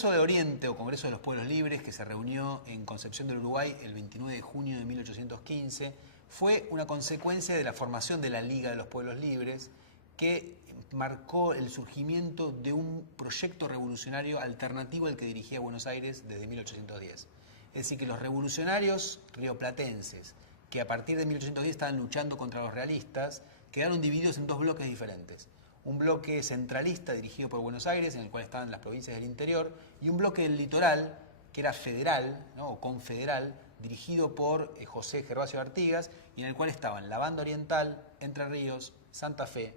Congreso de Oriente o Congreso de los Pueblos Libres, que se reunió en Concepción del Uruguay el 29 de junio de 1815, fue una consecuencia de la formación de la Liga de los Pueblos Libres, que marcó el surgimiento de un proyecto revolucionario alternativo al que dirigía Buenos Aires desde 1810. Es decir, que los revolucionarios rioplatenses, que a partir de 1810 estaban luchando contra los realistas, quedaron divididos en dos bloques diferentes. Un bloque centralista dirigido por Buenos Aires, en el cual estaban las provincias del interior, y un bloque del litoral, que era federal, ¿no?, o confederal, dirigido por José Gervasio Artigas, y en el cual estaban la Banda Oriental, Entre Ríos, Santa Fe,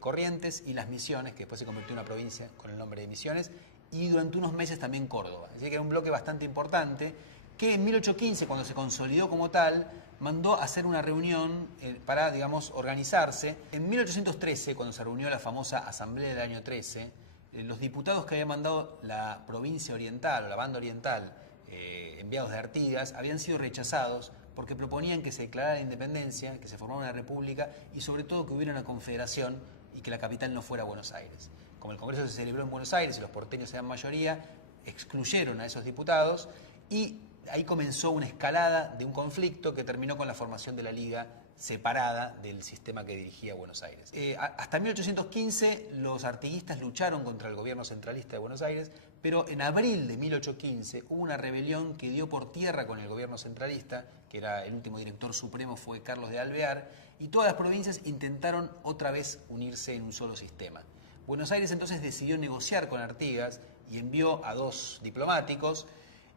Corrientes y Las Misiones, que después se convirtió en una provincia con el nombre de Misiones, y durante unos meses también Córdoba. Así que era un bloque bastante importante, que en 1815, cuando se consolidó como tal, mandó a hacer una reunión para, digamos, organizarse. En 1813, cuando se reunió la famosa Asamblea del año 13, los diputados que había mandado la provincia oriental o la Banda Oriental, enviados de Artigas, habían sido rechazados porque proponían que se declarara la independencia, que se formara una república y sobre todo que hubiera una confederación y que la capital no fuera Buenos Aires. Como el Congreso se celebró en Buenos Aires y los porteños eran mayoría, excluyeron a esos diputados y ahí comenzó una escalada de un conflicto que terminó con la formación de la Liga separada del sistema que dirigía Buenos Aires. Hasta 1815 los artiguistas lucharon contra el gobierno centralista de Buenos Aires, pero en abril de 1815 hubo una rebelión que dio por tierra con el gobierno centralista, que era el último director supremo fue Carlos de Alvear, y todas las provincias intentaron otra vez unirse en un solo sistema. Buenos Aires entonces decidió negociar con Artigas y envió a dos diplomáticos,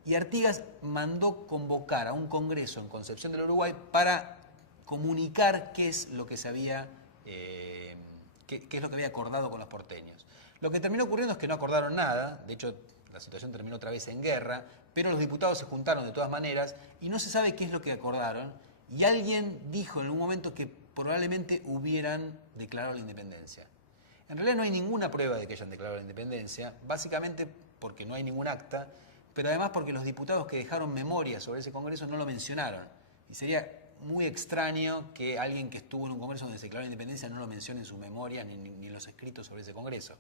y Artigas mandó convocar a un congreso en Concepción del Uruguay para comunicar qué es lo que se había, qué es lo que había acordado con los porteños. Lo que terminó ocurriendo es que no acordaron nada, de hecho la situación terminó otra vez en guerra, pero los diputados se juntaron de todas maneras y no se sabe qué es lo que acordaron, y alguien dijo en un momento que probablemente hubieran declarado la independencia. En realidad no hay ninguna prueba de que hayan declarado la independencia, básicamente porque no hay ningún acta, pero además porque los diputados que dejaron memoria sobre ese congreso no lo mencionaron. Y sería muy extraño que alguien que estuvo en un congreso donde se declaró la independencia no lo mencione en su memoria ni en los escritos sobre ese congreso.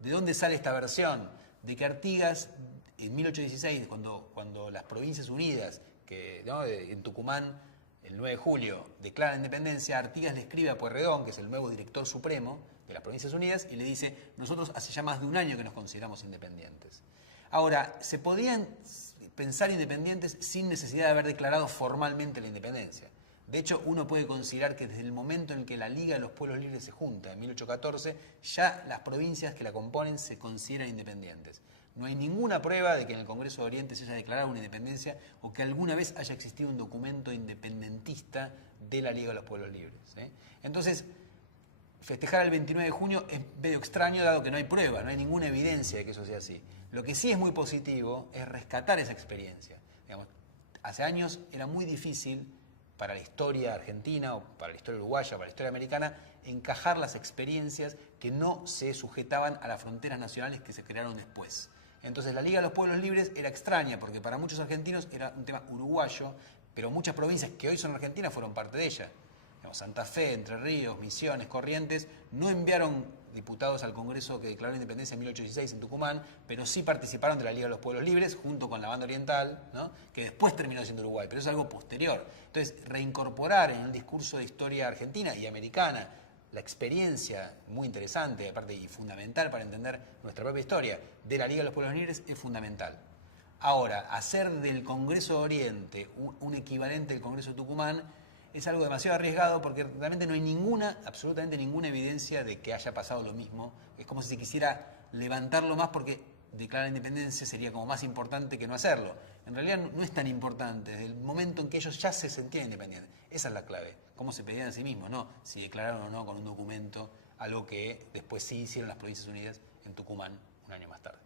¿De dónde sale esta versión? De que Artigas, en 1816, cuando las Provincias Unidas, ¿no?, en Tucumán, el 9 de julio, declara la independencia, Artigas le escribe a Pueyrredón, que es el nuevo director supremo de las Provincias Unidas, y le dice: nosotros hace ya más de un año que nos consideramos independientes. Ahora, se podían pensar independientes sin necesidad de haber declarado formalmente la independencia. De hecho, uno puede considerar que desde el momento en que la Liga de los Pueblos Libres se junta, en 1814, ya las provincias que la componen se consideran independientes. No hay ninguna prueba de que en el Congreso de Oriente se haya declarado una independencia o que alguna vez haya existido un documento independentista de la Liga de los Pueblos Libres, ¿sí? Entonces, festejar el 29 de junio es medio extraño, dado que no hay prueba, no hay ninguna evidencia de que eso sea así. Lo que sí es muy positivo es rescatar esa experiencia. Digamos, hace años era muy difícil para la historia argentina o para la historia uruguaya, para la historia americana, encajar las experiencias que no se sujetaban a las fronteras nacionales que se crearon después. Entonces la Liga de los Pueblos Libres era extraña porque para muchos argentinos era un tema uruguayo, pero muchas provincias que hoy son argentinas fueron parte de ella. Santa Fe, Entre Ríos, Misiones, Corrientes, no enviaron diputados al Congreso que declaró la independencia en 1816 en Tucumán, pero sí participaron de la Liga de los Pueblos Libres junto con la Banda Oriental, ¿no?, que después terminó siendo Uruguay, pero es algo posterior. Entonces, reincorporar en un discurso de historia argentina y americana la experiencia muy interesante, aparte y fundamental para entender nuestra propia historia, de la Liga de los Pueblos Libres es fundamental. Ahora, hacer del Congreso de Oriente un equivalente al Congreso de Tucumán es algo demasiado arriesgado porque realmente no hay absolutamente ninguna evidencia de que haya pasado lo mismo. Es como si se quisiera levantarlo más porque declarar la independencia sería como más importante que no hacerlo. En realidad no es tan importante, desde el momento en que ellos ya se sentían independientes. Esa es la clave, cómo se pedían a sí mismos, no si declararon o no con un documento algo que después sí hicieron las Provincias Unidas en Tucumán un año más tarde.